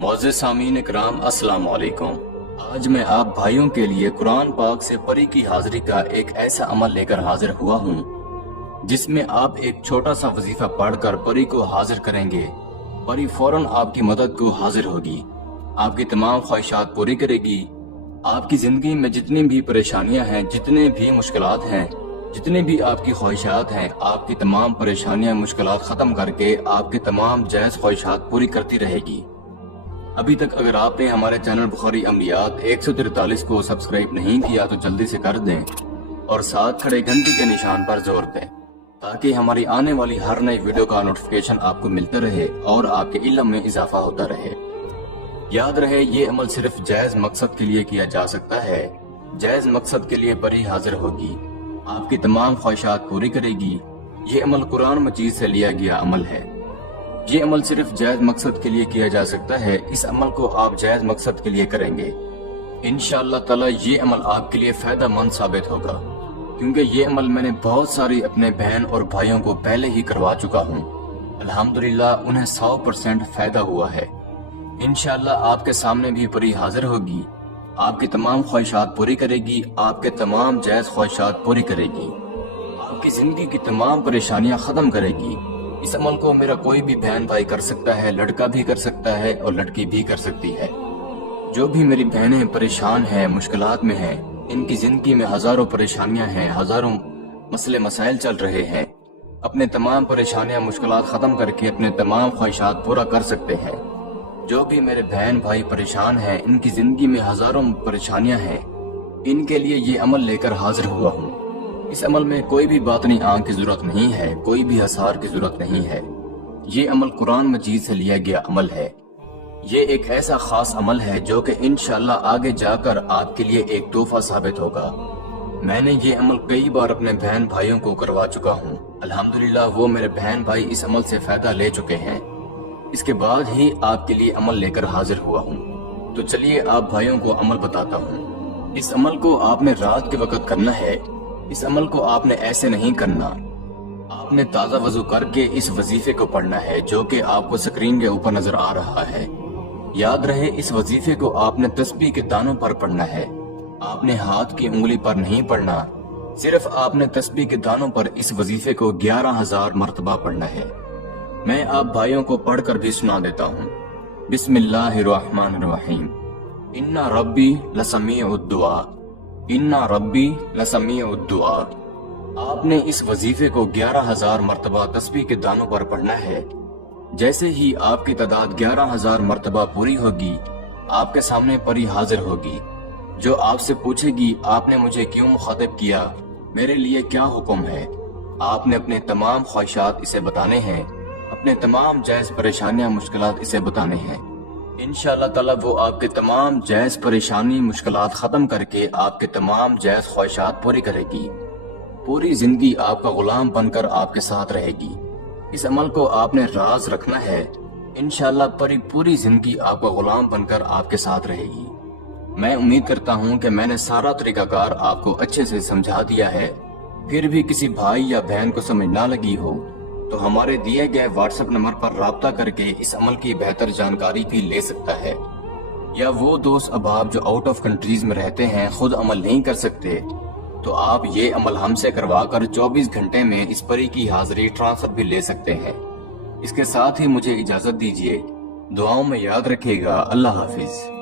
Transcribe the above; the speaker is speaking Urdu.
معزز سامعین اکرام، السلام علیکم۔ آج میں آپ بھائیوں کے لیے قرآن پاک سے پری کی حاضری کا ایک ایسا عمل لے کر حاضر ہوا ہوں جس میں آپ ایک چھوٹا سا وظیفہ پڑھ کر پری کو حاضر کریں گے۔ پری فوراً آپ کی مدد کو حاضر ہوگی، آپ کی تمام خواہشات پوری کرے گی۔ آپ کی زندگی میں جتنی بھی پریشانیاں ہیں، جتنے بھی مشکلات ہیں، جتنے بھی آپ کی خواہشات ہیں، آپ کی تمام پریشانیاں مشکلات ختم کر کے آپ کی تمام جائز خواہشات پوری کرتی رہے گی۔ ابھی تک اگر آپ نے ہمارے چینل بخاری عملیات 143 کو سبسکرائب نہیں کیا تو جلدی سے کر دیں اور ساتھ کھڑے گھنٹی کے نشان پر زور دیں تاکہ ہماری آنے والی ہر نئی ویڈیو کا نوٹیفیکیشن آپ کو ملتا رہے اور آپ کے علم میں اضافہ ہوتا رہے۔ یاد رہے، یہ عمل صرف جائز مقصد کے لیے کیا جا سکتا ہے۔ جائز مقصد کے لیے پری حاضر ہوگی، آپ کی تمام خواہشات پوری کرے گی۔ یہ عمل قرآن مجید سے لیا گیا عمل ہے۔ یہ عمل صرف جائز مقصد کے لیے کیا جا سکتا ہے۔ اس عمل کو آپ جائز مقصد کے لیے کریں گے، انشاءاللہ تعالی یہ عمل آپ کے لیے فائدہ مند ثابت ہوگا، کیونکہ یہ عمل میں نے بہت ساری اپنے بہن اور بھائیوں کو پہلے ہی کروا چکا ہوں۔ الحمدللہ انہیں 100% فائدہ ہوا ہے۔ انشاءاللہ آپ کے سامنے بھی پری حاضر ہوگی، آپ کی تمام خواہشات پوری کرے گی، آپ کے تمام جائز خواہشات پوری کرے گی، آپ کی زندگی کی تمام پریشانیاں ختم کرے گی۔ اس عمل کو میرا کوئی بھی بہن بھائی کر سکتا ہے، لڑکا بھی کر سکتا ہے اور لڑکی بھی کر سکتی ہے۔ جو بھی میری بہنیں پریشان ہیں، مشکلات میں ہیں، ان کی زندگی میں ہزاروں پریشانیاں ہیں، ہزاروں مسئلے مسائل چل رہے ہیں، اپنے تمام پریشانیاں مشکلات ختم کر کے اپنے تمام خواہشات پورا کر سکتے ہیں۔ جو بھی میرے بہن بھائی پریشان ہیں، ان کی زندگی میں ہزاروں پریشانیاں ہیں، ان کے لیے یہ عمل لے کر حاضر ہوا ہوں۔ اس عمل میں کوئی بھی باطنی آنکھ کی ضرورت نہیں ہے، کوئی بھی اثار کی ضرورت نہیں ہے۔ یہ عمل قرآن مجید سے لیا گیا عمل ہے۔ یہ ایک ایسا خاص عمل ہے جو کہ انشاءاللہ آگے جا کر آپ کے لیے ایک تحفہ ثابت ہوگا۔ میں نے یہ عمل کئی بار اپنے بہن بھائیوں کو کروا چکا ہوں، الحمدللہ وہ میرے بہن بھائی اس عمل سے فائدہ لے چکے ہیں۔ اس کے بعد ہی آپ کے لیے عمل لے کر حاضر ہوا ہوں۔ تو چلیے آپ بھائیوں کو عمل بتاتا ہوں۔ اس عمل کو آپ نے رات کے وقت کرنا ہے۔ اس عمل کو آپ نے ایسے نہیں کرنا، آپ نے تازہ وضو کر کے اس وظیفے کو پڑھنا ہے جو کہ آپ کو سکرین کے اوپر نظر آ رہا ہے۔ یاد رہے، اس وظیفے کو آپ نے تسبیح کے دانوں پر پڑھنا ہے، آپ نے ہاتھ کی انگلی پر نہیں پڑھنا، صرف آپ نے تسبیح کے دانوں پر اس وظیفے کو 11,000 مرتبہ پڑھنا ہے۔ میں آپ بھائیوں کو پڑھ کر بھی سنا دیتا ہوں۔ بسم اللہ الرحمن الرحیم۔ اِنَّ رَبِّي لَسَمِيعُ الدُّعَاء، اِنَّ رَبِّي لَسَمِيعُ الدُّعَاء۔ آپ نے اس وظیفے کو 11,000 مرتبہ تسبیح کے دانوں پر پڑھنا ہے۔ جیسے ہی آپ کی تعداد 11,000 مرتبہ پوری ہوگی، آپ کے سامنے پری حاضر ہوگی جو آپ سے پوچھے گی، آپ نے مجھے کیوں مخاطب کیا، میرے لیے کیا حکم ہے۔ آپ نے اپنے تمام خواہشات اسے بتانے ہیں، اپنے تمام جائز پریشانیاں مشکلات اسے بتانے ہیں۔ انشاءاللہ تعالی وہ آپ کے تمام جائز پریشانی مشکلات ختم کر کے آپ کے تمام جائز خواہشات پوری کرے گی۔ پوری زندگی آپ کا غلام بن کر آپ کے ساتھ رہے گی۔ اس عمل کو آپ نے راز رکھنا ہے، انشاءاللہ پوری زندگی آپ کا غلام بن کر آپ کے ساتھ رہے گی۔ میں امید کرتا ہوں کہ میں نے سارا طریقہ کار آپ کو اچھے سے سمجھا دیا ہے۔ پھر بھی کسی بھائی یا بہن کو سمجھ نہ لگی ہو تو ہمارے دیے گئے واٹس ایپ نمبر پر رابطہ کر کے اس عمل کی بہتر جانکاری بھی لے سکتا ہے۔ یا وہ دوست احباب جو آؤٹ آف کنٹریز میں رہتے ہیں، خود عمل نہیں کر سکتے، تو آپ یہ عمل ہم سے کروا کر 24 گھنٹے میں اس پری کی حاضری ٹرانسفر بھی لے سکتے ہیں۔ اس کے ساتھ ہی مجھے اجازت دیجیے، دعاؤں میں یاد رکھیے گا۔ اللہ حافظ۔